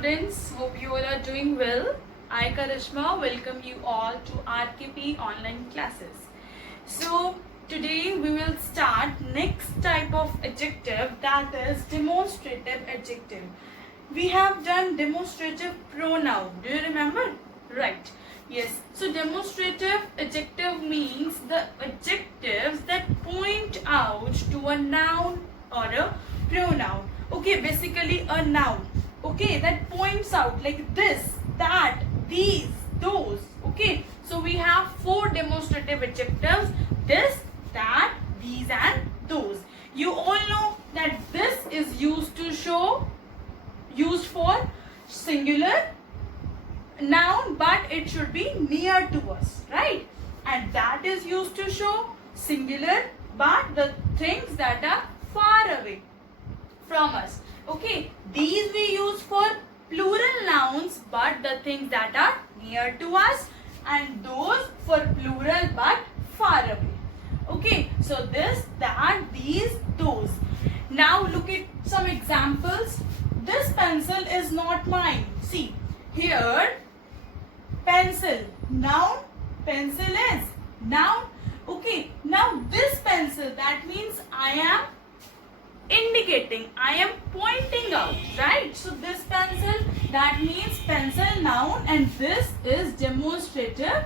students, hope you all are doing well. I Karishma welcome you all to RKP online classes. So today we will start next type of adjective, that is demonstrative adjective. We have done demonstrative pronoun. Do you remember? Right. Yes. So demonstrative adjective means the adjectives that point out to a noun or a pronoun. Okay, basically a noun. Okay, that points out like this, that, these, those. Okay, so we have four demonstrative adjectives: this, that, these, and those. You all know that this is used for singular noun, but it should be near to us, right? And that is used to show singular, but the things that are far away from us. Okay, these we use for plural nouns, but the things that are near to us, and those for plural but far away. Okay, so this, that, these, those. Now look at some examples. This pencil is not mine. See, here pencil, noun, pencil is noun. Okay, now this pencil, that means I am indicating, I am pointing out, right? So this pencil, that means pencil, noun, and this is demonstrative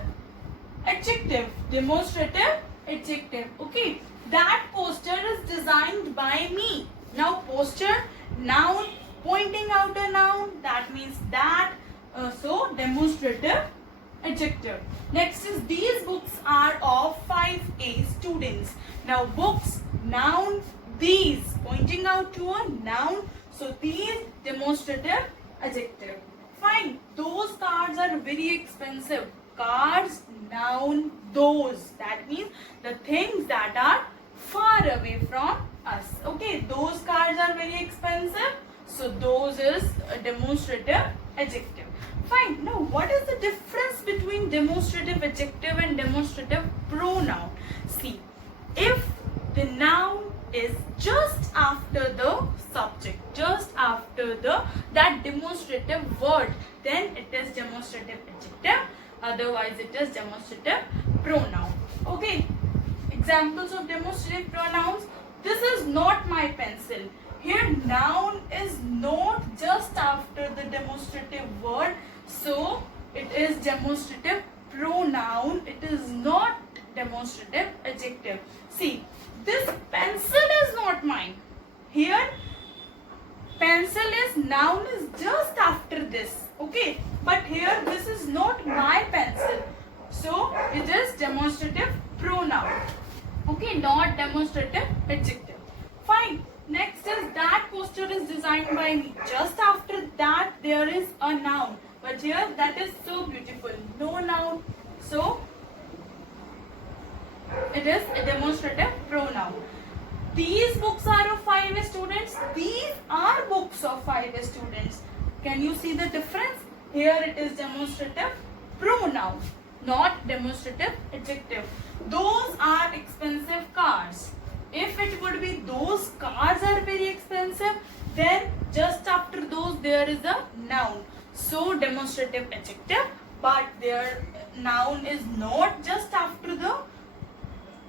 adjective. Demonstrative adjective. Okay, that poster is designed by me. Now poster, noun, pointing out a noun, that means that. So demonstrative adjective. Next is these books are of 5A students. Now books, noun, these, pointing out to a noun. So these, demonstrative adjective. Fine. Those cards are very expensive. Cards, noun, those. That means the things that are far away from us. Okay, those cards are very expensive. So those is a demonstrative adjective. Fine. Now what is the difference between demonstrative adjective and demonstrative pronoun? See, if the noun is just after the subject, just after that demonstrative word, then it is demonstrative adjective. Otherwise it is demonstrative pronoun. Okay, examples of demonstrative pronouns. This is not my pencil. Here noun is not just after the demonstrative word, so it is demonstrative pronoun. It is not demonstrative adjective. See, this pencil is not mine. Here pencil is noun is just after this. Okay, but here this is not my pencil, so it is demonstrative pronoun. Okay, not demonstrative adjective. Fine. Next is that poster is designed by me. Just after that there is a noun, but here that is so beautiful, no noun, so it is a demonstrative pronoun. These books are of 5A students. These are books of 5A students. Can you see the difference? Here it is demonstrative pronoun, not demonstrative adjective. Those are expensive cars. If it would be those cars are very expensive, then just after those there is a noun. So demonstrative adjective, but their noun is not just after the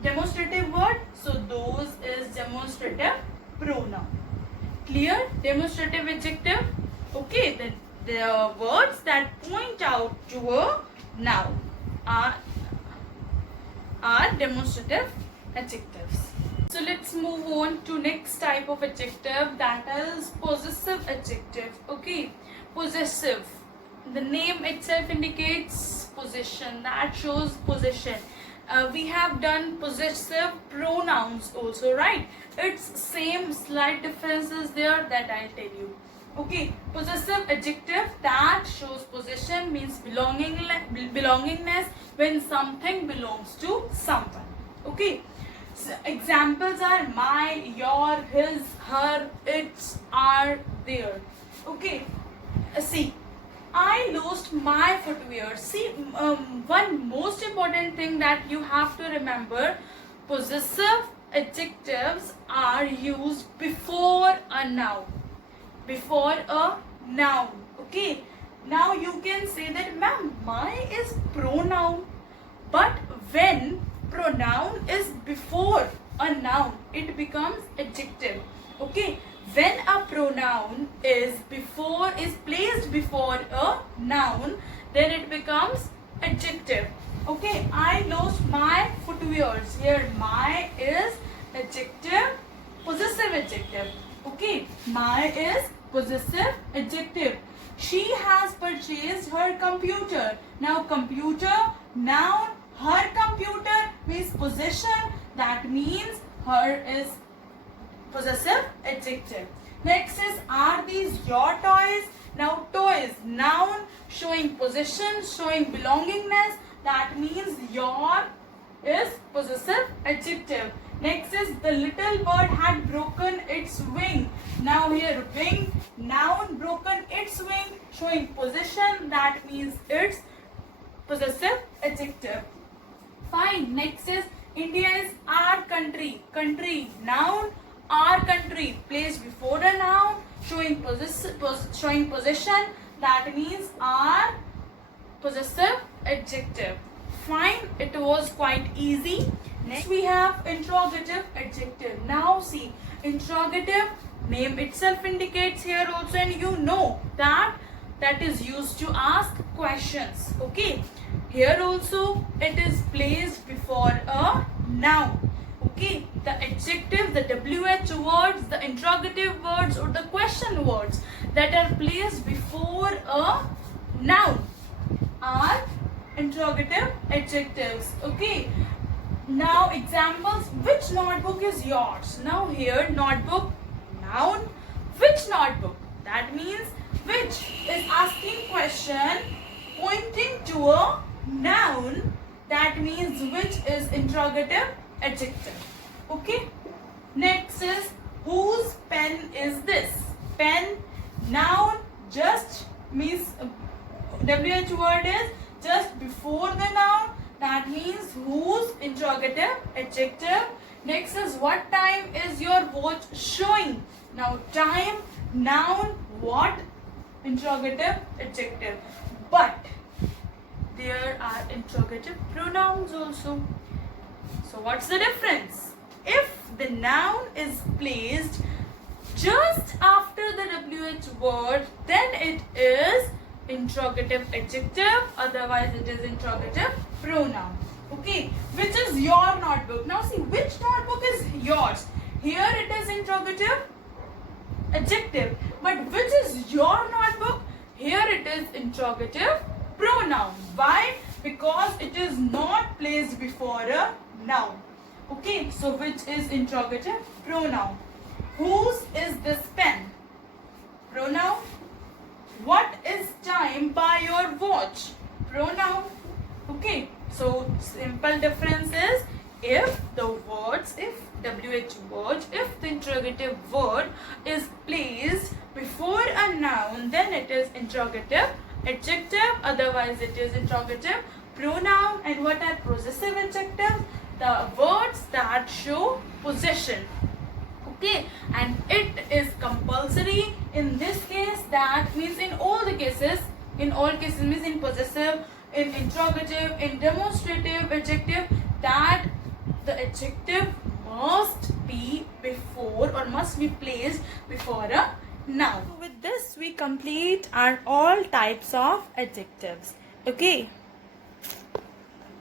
demonstrative word, so those is demonstrative pronoun. Clear? Demonstrative adjective. Okay, the words that point out to a noun are demonstrative adjectives. So let's move on to next type of adjective, that is possessive adjective. Okay, possessive. The name itself indicates possession, that shows possession. We have done possessive pronouns also, right? It's same, slight differences there that I'll tell you. Okay, possessive adjective that shows possession means belongingness, when something belongs to someone. Okay, so examples are my, your, his, her, its, are, their. Okay, see, I lost my footwear. See, one most important thing that you have to remember, possessive adjectives are used before a noun. Before a noun. Okay, now you can say that, ma'am, my is pronoun, but when pronoun is before a noun, it becomes adjective. Okay, when a pronoun is placed before a noun, then it becomes adjective. Okay, I lost my footwears. Here my is adjective, possessive adjective. Okay, my is possessive adjective. She has purchased her computer. Now computer, noun, her computer means possession. That means her is possessive adjective. Next is, are these your toys? Now toys, noun, showing possession, showing belongingness. That means your is possessive adjective. Next is, the little bird had broken its wing. Now here wing, noun, broken its wing, showing possession. That means it's possessive adjective. Fine. Next is, India is our country. Country, noun, our country placed before a noun, showing possession. That means our possessive adjective. Fine, it was quite easy. Next we have interrogative adjective. Now see, interrogative, name itself indicates here also, and you know that is used to ask questions. Okay, here also it is placed before a noun. Okay, the adjective, the WH words, the interrogative words or the question words that are placed before a noun are interrogative adjectives. Okay, now examples, which notebook is yours? Now here notebook, noun, which notebook? That means which is asking question pointing to a noun. That means which is interrogative adjective. Okay, next is, whose pen is this? Pen, noun, just means WH word is just before the noun. That means whose, interrogative adjective. Next is, what time is your watch showing? Now time, noun, what, interrogative adjective. But there are interrogative pronouns also. So what's the difference? If the noun is placed just after the WH word, then it is interrogative adjective, otherwise it is interrogative pronoun. Okay, which is your notebook? Now see, which notebook is yours? Here it is interrogative adjective, but which is your notebook? Here it is interrogative pronoun. Why? Because it is not placed before a noun. Okay, so which is interrogative pronoun? Whose is this pen? Pronoun. What is time by your watch? Pronoun. Okay, so simple difference is, if the words, if WH words, if the interrogative word is placed before a noun, then it is interrogative adjective, otherwise it is interrogative pronoun. And what are possessive adjectives? The words that show possession. Okay, and it is compulsory in this case. That means in all cases means in possessive, in interrogative, in demonstrative adjective, that the adjective must be before or must be placed before a noun. So with this we complete our all types of adjectives. Okay.